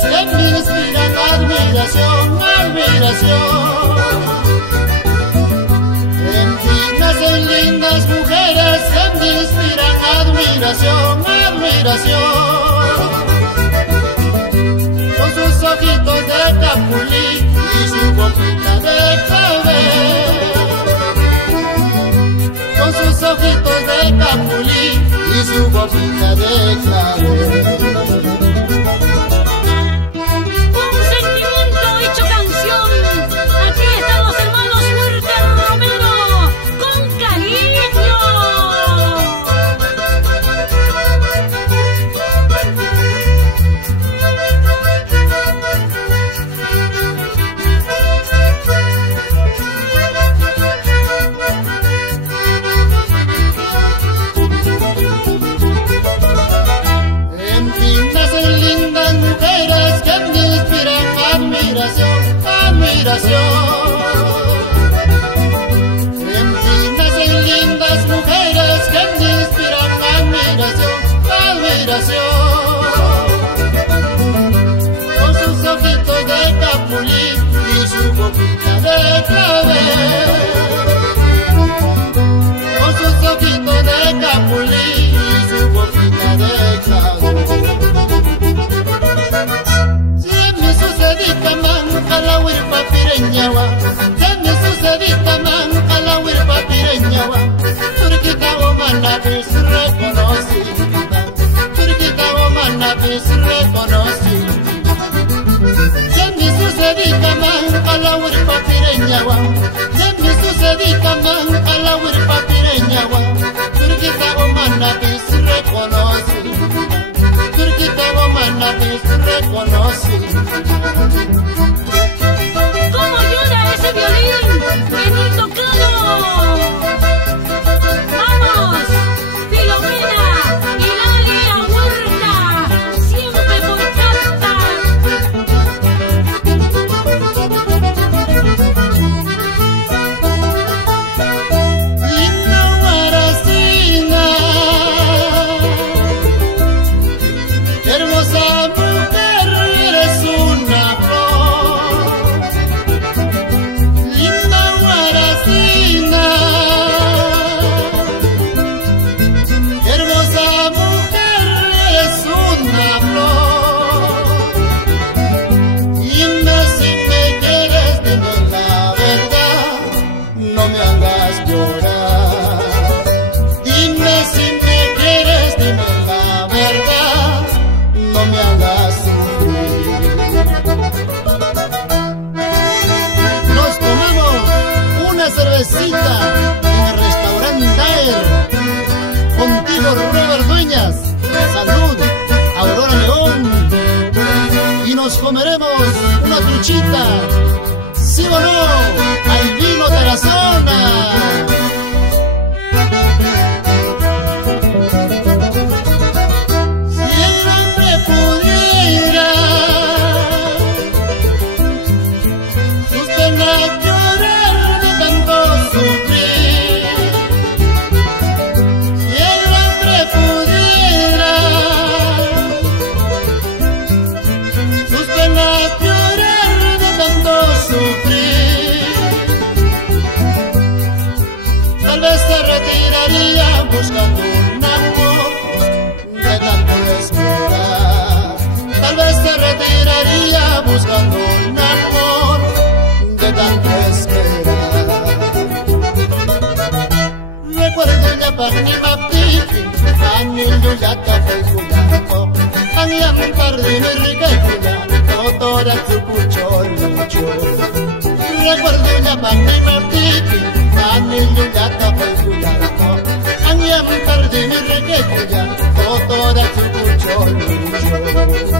que me inspiran admiración, admiración. En ti nacen lindas mujeres que me inspiran admiración, admiración. Con sus ojitos de capulí y su boquita de clavel. Con sus ojitos de capulí y su boquita de clavel. Con sentimiento hecho canción, aquí están los hermanos Huerta Romero, con cariño. Admiración. En ti nacen lindas mujeres que me inspiran admiración, admiración. Con sus ojitos de capulí y su boquita de clavel. Con sus ojitos de capulí y su boquita de clavel. A la huirpa pireñawa, se me sucedita man a la huirpa pireñawa. Turquita o manapis reconocida, turquita o manapis reconocida. Se me sucedita man a la huirpa pireñawa, se me sucedita man a la huirpa pireñawa. Turquita o manapis reconocida, turquita o manapis reconocida. ¿Cómo llora ese violín? Benito Claro. Vamos, Filomena y Lalia Huerta, siempre por carta. Linda Guaracina, hermosa mujer, eres una flor. Linda Guaracina, hermosa mujer, eres una flor. Dime si me quieres, dime la verdad, no me hagas llorar. Dime si me quieres, dime la verdad, no me hagas sufrir. Nos tomamos una cervecita en el restaurante Daer. Contigo, Robert Dueñas. Salud, Aurora León. Y nos comeremos una truchita. ¿Sí o no? Al vino de la zona. Si el hombre pudiera sus penas llorar de tanto sufrir, si el hombre pudiera sus penas llorar de tanto sufrir, tal vez se retiraría buscando un amor de tanto esperar. Tal vez se retiraría buscando un amor de tanto esperar. Recuerdo ya pani maptiki, pani yuyata fejulanto, angyam pardini rikejulanto, toda tsupucho lucho. Recuerdo ya pani maptiki, pani yuyata fejulanto, angyam pardini rikejulanto, toda tsupucho lucho.